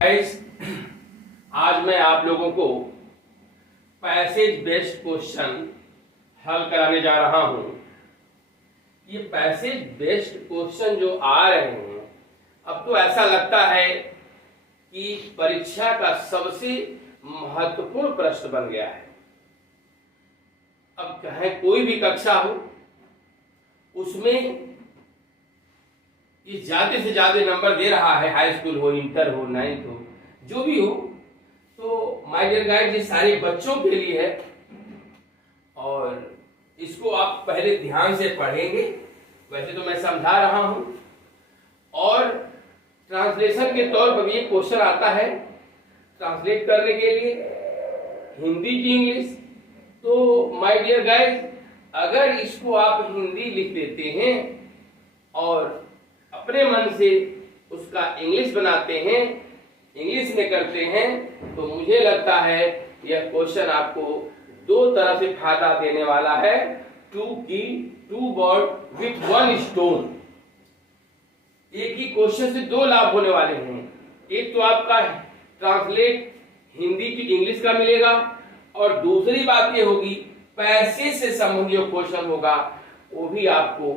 Guys, आज मैं आप लोगों को पैसेज बेस्ड क्वेश्चन हल कराने जा रहा हूं। ये पैसेज बेस्ड क्वेश्चन जो आ रहे हैं, अब तो ऐसा लगता है कि परीक्षा का सबसे महत्वपूर्ण प्रश्न बन गया है। अब चाहे कोई भी कक्षा हो, उसमें ये ज्यादा से ज्यादा नंबर दे रहा है, हाई स्कूल हो, इंटर हो, नाइन्थ हो, जो भी हो। तो माय डियर गाइड, ये सारे बच्चों के लिए है और इसको आप पहले ध्यान से पढ़ेंगे। वैसे तो मैं समझा रहा हूं और ट्रांसलेशन के तौर पर भी ये क्वेश्चन आता है ट्रांसलेट करने के लिए हिंदी की इंग्लिश। तो माय डियर गाइड, अगर इसको आप हिंदी लिख देते हैं और अपने मन से उसका इंग्लिश बनाते हैं, इंग्लिश में करते हैं, तो मुझे लगता है यह क्वेश्चन आपको दो तरह से फायदा देने वाला है। Two bird with one stone. एक ही क्वेश्चन से दो लाभ होने वाले हैं। एक तो आपका ट्रांसलेट हिंदी की इंग्लिश का मिलेगा और दूसरी बात ये होगी पैसे से संबंधित जो क्वेश्चन होगा वो भी आपको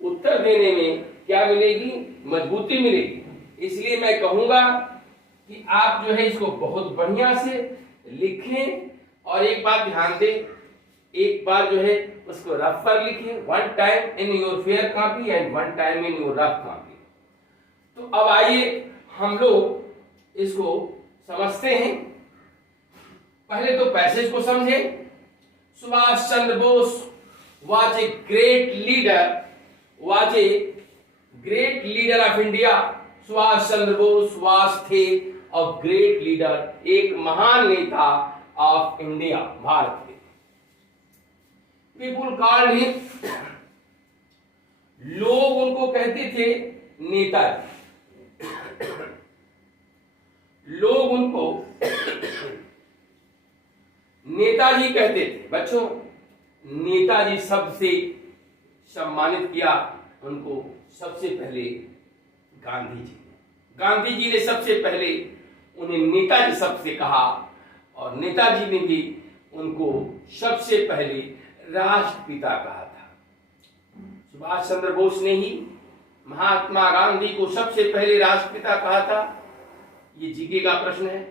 उत्तर देने में क्या मिलेगी, मजबूती मिलेगी। इसलिए मैं कहूंगा कि आप जो है इसको बहुत बढ़िया से लिखें और एक बात ध्यान दें, एक बार जो है उसको रफ पर लिखें, one time in your fair copy and one time in your rough copy. तो अब आइए हम लोग इसको समझते हैं। पहले तो पैसेज को समझें। Subhash Chandra Bose was a great leader of India. Subhash Chandra Bose थे a great leader, एक महान नेता ऑफ इंडिया, भारत के। पीपुल कॉल्ड हिम, लोग उनको कहते थे नेताजी। लोग उनको नेताजी कहते थे। बच्चों, नेताजी सबसे सम्मानित किया उनको सबसे पहले गांधी जी ने सबसे पहले उन्हें नेताजी शब्द से कहा और नेताजी ने भी उनको सबसे पहले राष्ट्रपिता कहा था। सुभाष चंद्र बोस ने ही महात्मा गांधी को सबसे पहले राष्ट्रपिता कहा था। ये जीके का प्रश्न है,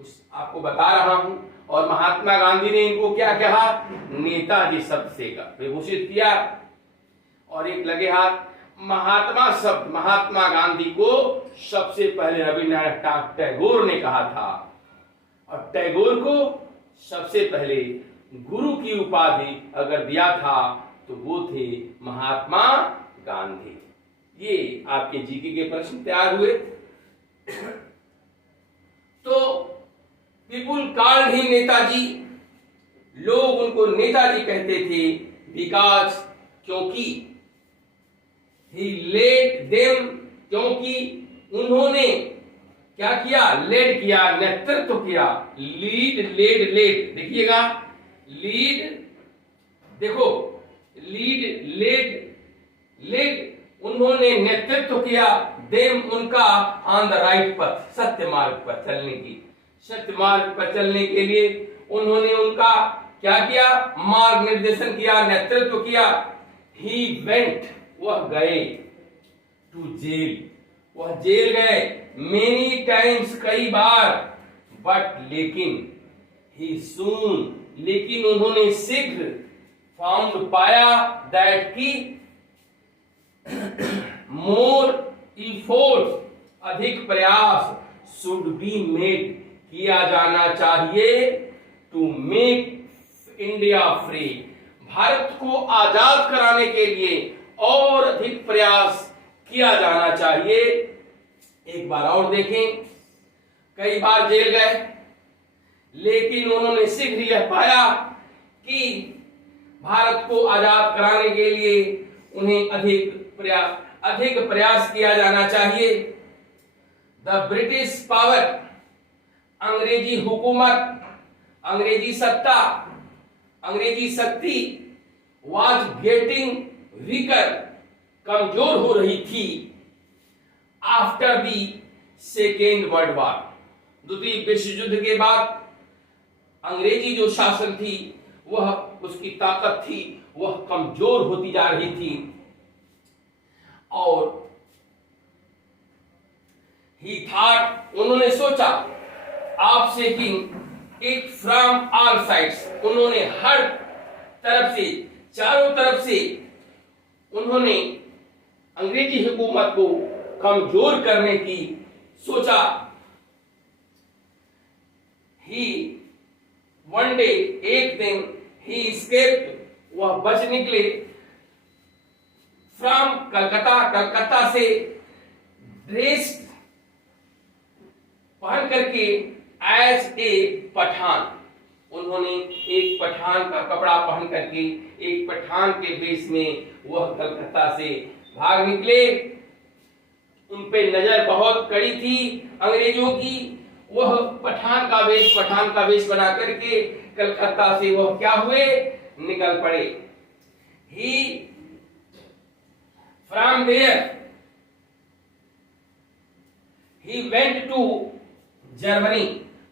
उस आपको बता रहा हूं। और महात्मा गांधी ने इनको क्या कहा, नेताजी शब्द से विभूषित किया। और एक लगे हाथ महात्मा शब्द महात्मा गांधी को सबसे पहले रविन्द्रनाथ टैगोर ने कहा था और टैगोर को सबसे पहले गुरु की उपाधि अगर दिया था तो वो थे महात्मा गांधी। ये आपके जीके के प्रश्न तैयार हुए। तो पीपुल कॉल्ड हिम नेताजी, लोग उनको नेताजी कहते थे बिकॉज, क्योंकि ही लेड देम, क्योंकि उन्होंने क्या किया, लेड किया, नेतृत्व किया। लीड, लेड, देखिएगा, लीड, देखो, लीड, लेड, उन्होंने नेतृत्व किया, देम, उनका, ऑन द राइट पथ, सत्य मार्ग पर चलने की, सत्य मार्ग पर चलने के लिए उन्होंने उनका क्या किया, मार्ग निर्देशन किया, नेतृत्व किया। ही वेंट, वह गए, टू जेल, वह जेल गए, मेनी टाइम्स, कई बार, बट लेकिन, ही सून, लेकिन उन्होंने शीघ्र, फाउंड, पाया, दैट की, मोर इफोर्ट, अधिक प्रयास, शुड बी मेड, किया जाना चाहिए, to make India free, Bharat को आजाद कराने के लिए और अधिक प्रयास किया जाना चाहिए। एक बार और देखें, कई बार जेल गए लेकिन उन्होंने शीघ्र यह पाया कि भारत को आजाद कराने के लिए उन्हें अधिक प्रयास किया जाना चाहिए। द ब्रिटिश पावर, अंग्रेजी हुकूमत, अंग्रेजी सत्ता, अंग्रेजी शक्ति was getting weaker, कमजोर हो रही थी। After the second world war, द्वितीय विश्व युद्ध के बाद अंग्रेजी जो शासन थी वह उसकी ताकत थी वह कमजोर होती जा रही थी और ही थॉट, उन्होंने सोचा, of seeking it from all sides, उन्होंने हर तरफ से, चारों तरफ से उन्होंने अंग्रेजी हुकूमत को कमजोर करने की सोचा। ही वन डे, एक दिन, ही एस्केप्ड, वह बच निकले, फ्रॉम कलकत्ता, कलकत्ता से ड्रेस पहन करके एज ए पठान, उन्होंने एक पठान का कपड़ा पहन करके एक पठान के वेश में वह कलकत्ता से भाग निकले। उन पे नजर बहुत कड़ी थी अंग्रेजों की, वह पठान का वेश बना करके कलकत्ता से वह क्या हुए, निकल पड़े। He from there he went to Germany,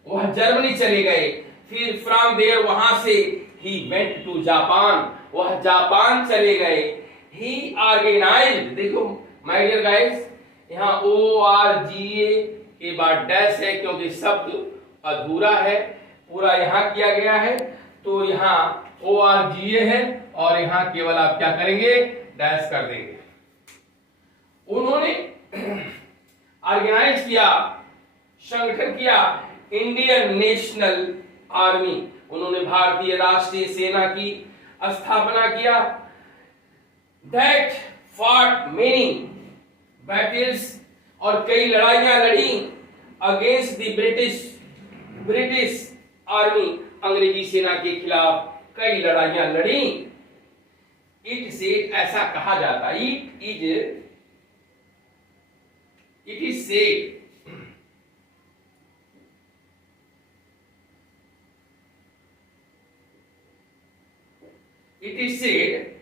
वह जर्मनी चले गए। फिर फ्रॉम देयर वहां से ही वेंट टू जापान, वह जापान चले गए। ही ऑर्गेनाइज्ड, देखो माय डियर गाइस, यहाँ ORGA के बाद डैश है क्योंकि शब्द अधूरा है, पूरा यहाँ किया गया है, तो यहाँ ORGA है और यहाँ केवल आप क्या करेंगे, डैश कर देंगे। उन्होंने ऑर्गेनाइज किया, संगठन किया इंडियन नेशनल आर्मी, उन्होंने भारतीय राष्ट्रीय सेना की स्थापना किया। दैट फॉट मेनी बैटल्स, और कई लड़ाइयां लड़ी अगेंस्ट द ब्रिटिश आर्मी, अंग्रेजी सेना के खिलाफ कई लड़ाइयां लड़ी। इट से, ऐसा कहा जाता, it is said, it is said,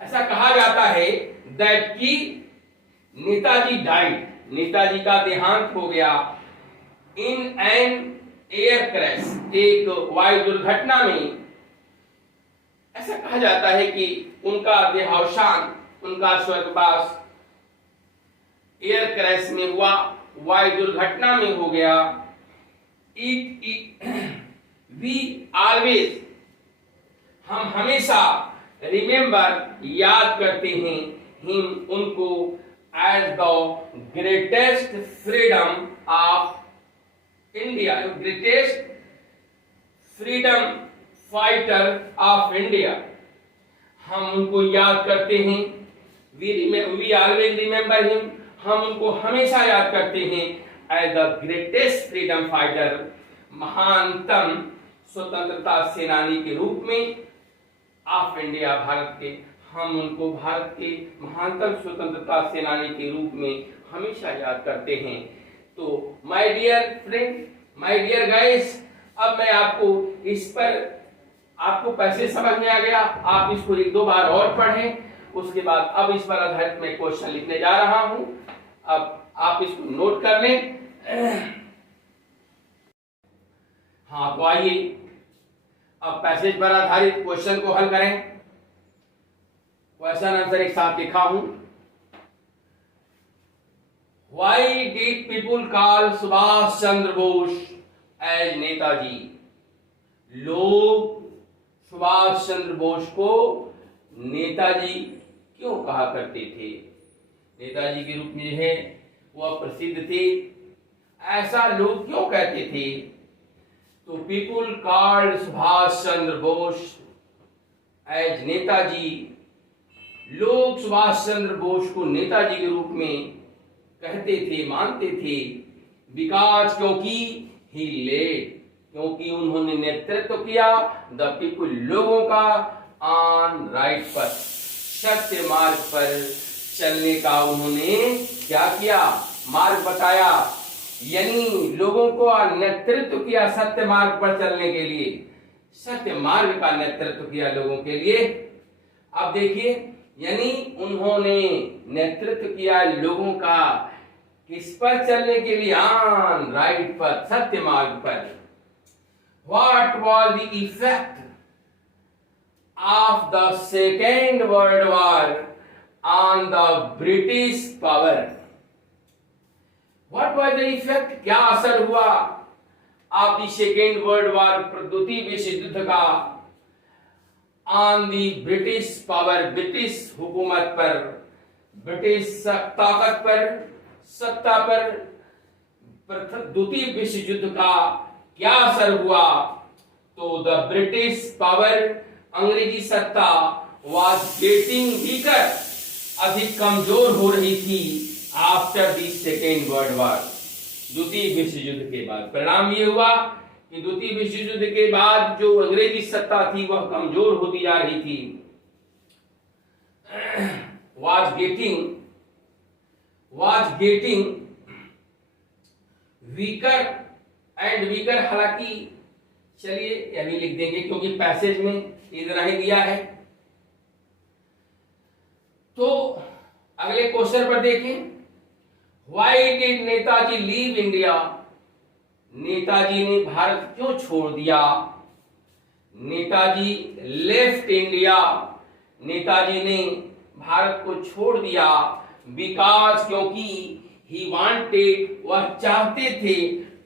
ऐसा कहा जाता है दैट की नेताजी डाइड, नेताजी का देहांत हो गया इन एन एयर क्रैश, एक वायु दुर्घटना में। ऐसा कहा जाता है कि उनका देहावसान, उनका स्वर्गवास एयर क्रैश में हुआ, वायु दुर्घटना में हो गया। वी ऑलवेज, हम हमेशा रिमेंबर, याद करते हैं, हिम, उनको, as the greatest freedom of India, greatest freedom fighter of India, हम उनको याद करते हैं। वी ऑलवेज रिमेंबर हिम, हम उनको हमेशा याद करते हैं as the greatest freedom fighter, महानतम स्वतंत्रता सेनानी के रूप में ऑफ इंडिया, भारत के, हम उनको भारत के महानतम स्वतंत्रता सेनानी के रूप में हमेशा याद करते हैं। तो my dear friend, my dear guys, अब मैं आपको इस पर, आपको कैसे समझ में आ गया, आप इसको एक दो बार और पढ़ें, उसके बाद अब इस पर आधारित मैं क्वेश्चन लिखने जा रहा हूं। अब आप इसको नोट कर लें। हाँ, तो आइए अब पैसेज पर आधारित क्वेश्चन को हल करें। क्वेश्चन आंसर एक साथ लिखा हूं। Why did people call Subhash Chandra Bose as Netaji? लोग सुभाष चंद्र बोस को नेताजी क्यों कहा करते थे? नेताजी के रूप में है वह प्रसिद्ध थे, ऐसा लोग क्यों कहते थे? तो people called Subhash Chandra Bose as Netaji, लोग सुभाष चंद्र बोस को नेताजी के रूप में कहते थे, मानते थे। बिकॉज, क्योंकि ही लेड, क्योंकि उन्होंने नेतृत्व किया द पीपुल, लोगों का ऑन राइट पर, सत्य मार्ग पर चलने का उन्होंने क्या किया? मार्ग बताया, यानी लोगों को नेतृत्व किया सत्य मार्ग पर चलने के लिए, सत्य मार्ग का नेतृत्व किया लोगों के लिए। अब देखिए, यानी उन्होंने नेतृत्व किया लोगों का किस पर चलने के लिए? ऑन राइट पर, सत्य मार्ग पर। What was the effect of the second world war on the British power? What was the effect, क्या असर हुआ of the second world war, द्वितीय विश्व युद्ध का, on the British power, British हुकूमत पर, ब्रिटिश ताकत पर, सत्ता पर द्वितीय विश्व युद्ध का क्या असर हुआ? तो द ब्रिटिश पावर, अंग्रेजी सत्ता, वाज गेटिंग वीकर, अधिक कमजोर हो रही थी after the second world war, द्वितीय विश्व युद्ध के बाद। परिणाम ये हुआ कि द्वितीय विश्व युद्ध के बाद जो अंग्रेजी सत्ता थी वह कमजोर होती जा रही थी। was getting weaker and weaker, हालांकि चलिए यही लिख देंगे क्योंकि पैसेज में इतना ही दिया है। तो अगले क्वेश्चन पर देखें, Why did Netaji leave India? Netaji ने भारत क्यों छोड़ दिया? नेताजी लेफ्ट इंडिया, नेताजी ने भारत को छोड़ दिया। बिकॉज, क्योंकि ही वांटेड, वह चाहते थे,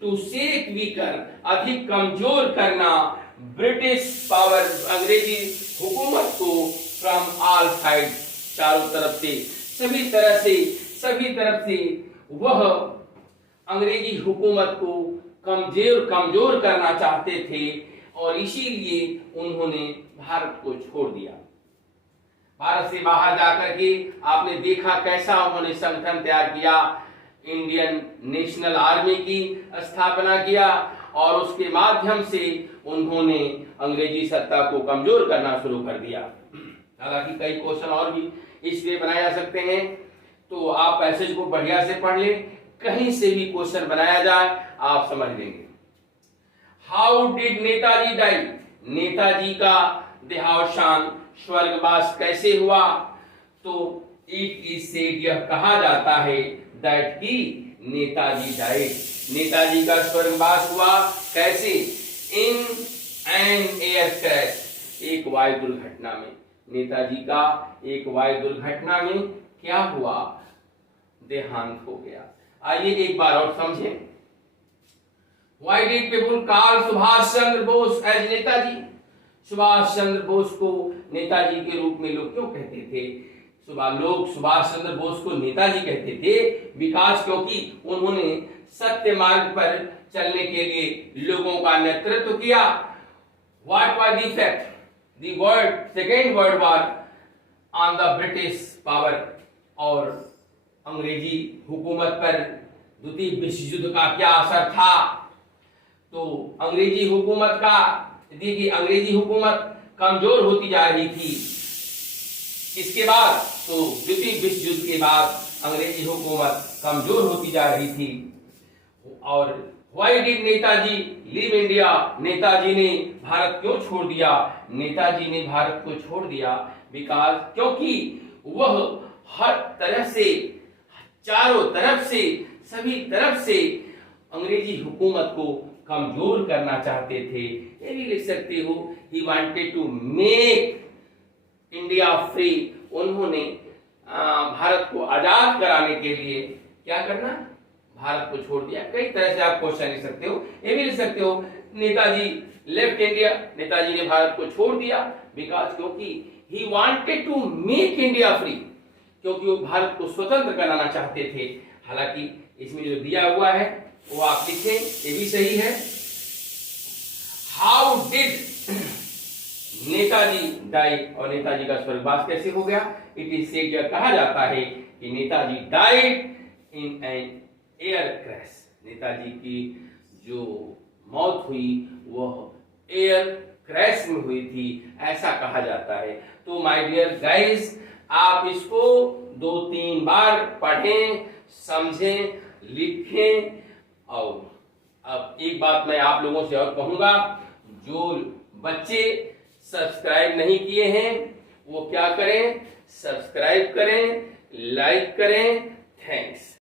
टू शेक वीकर, अधिक कमजोर करना, ब्रिटिश पावर, अंग्रेजी हुकूमत को, फ्रॉम ऑल साइड, चारों तरफ से, सभी तरफ से वह अंग्रेजी हुकूमत को कमजोर करना चाहते थे और इसीलिए उन्होंने भारत को छोड़ दिया। भारत से बाहर जाकर के आपने देखा कैसा उन्होंने संगठन तैयार किया, इंडियन नेशनल आर्मी की स्थापना किया और उसके माध्यम से उन्होंने अंग्रेजी सत्ता को कमजोर करना शुरू कर दिया। हालांकि कई क्वेश्चन और भी इसलिए बनाए जा सकते हैं, तो आप पैसेज को बढ़िया से पढ़ लें, कहीं से भी क्वेश्चन बनाया जाए आप समझ लेंगे। How did Netaji die? Netaji का देहावसान, स्वर्गवास कैसे हुआ? तो इट इज सेड, यह कहा जाता है, दैट की नेताजी डाइड, नेताजी का स्वर्गवास हुआ कैसे? इन एन एयर क्रैश, एक वायु दुर्घटना में। नेताजी का एक वायु दुर्घटना में क्या हुआ? देहांत हो गया। आइए एक बार और समझें। Why did people call Subhash Chandra Bose as Netaji? Subhash Chandra Bose को नेताजी के रूप में लोग क्यों कहते थे? लोग सुभाष चंद्र बोस को नेताजी कहते थे विकास, क्योंकि उन्होंने सत्य मार्ग पर चलने के लिए लोगों का नेतृत्व किया। What was the effect? The second world war on the British power, और अंग्रेजी हुकूमत पर द्वितीय विश्व युद्ध का क्या असर था? तो अंग्रेजी हुकूमत का, देखिए अंग्रेजी हुकूमत कमजोर होती जा रही थी। इसके बाद तो द्वितीय विश्व युद्ध के बाद अंग्रेजी हुकूमत कमजोर होती जा रही थी। और why did Netaji leave India? Netaji ने भारत क्यों छोड़ दिया? नेताजी ने भारत को छोड़ दिया बिकॉज, क्योंकि वह हर तरह से, चारों तरफ से, सभी तरफ से अंग्रेजी हुकूमत को कमजोर करना चाहते थे। ये भी लिख सकते हो, he wanted to make India free, उन्होंने भारत को आजाद कराने के लिए क्या करना? भारत को छोड़ दिया। कई तरह से आप क्वेश्चन लिख सकते हो। ये भी लिख सकते हो, नेताजी लेफ्ट इंडिया, नेताजी ने भारत को छोड़ दिया बिकॉज, क्योंकि he wanted to make India free, क्योंकि वो भारत को स्वतंत्र कराना चाहते थे। हालांकि इसमें जो दिया हुआ है वो आप लिखें, ये भी सही है। How did Netaji die? और नेताजी का स्वर्गवास कैसे हो गया? इट इज सेड, यह कहा जाता है कि Netaji died in an air crash, Netaji की जो मौत हुई वह एयर क्रैश में हुई थी, ऐसा कहा जाता है। तो माय डियर गाइस, आप इसको 2-3 बार पढ़ें, समझें, लिखें। और अब एक बात मैं आप लोगों से और कहूंगा, जो बच्चे सब्सक्राइब नहीं किए हैं वो क्या करें? सब्सक्राइब करें, लाइक करें। थैंक्स।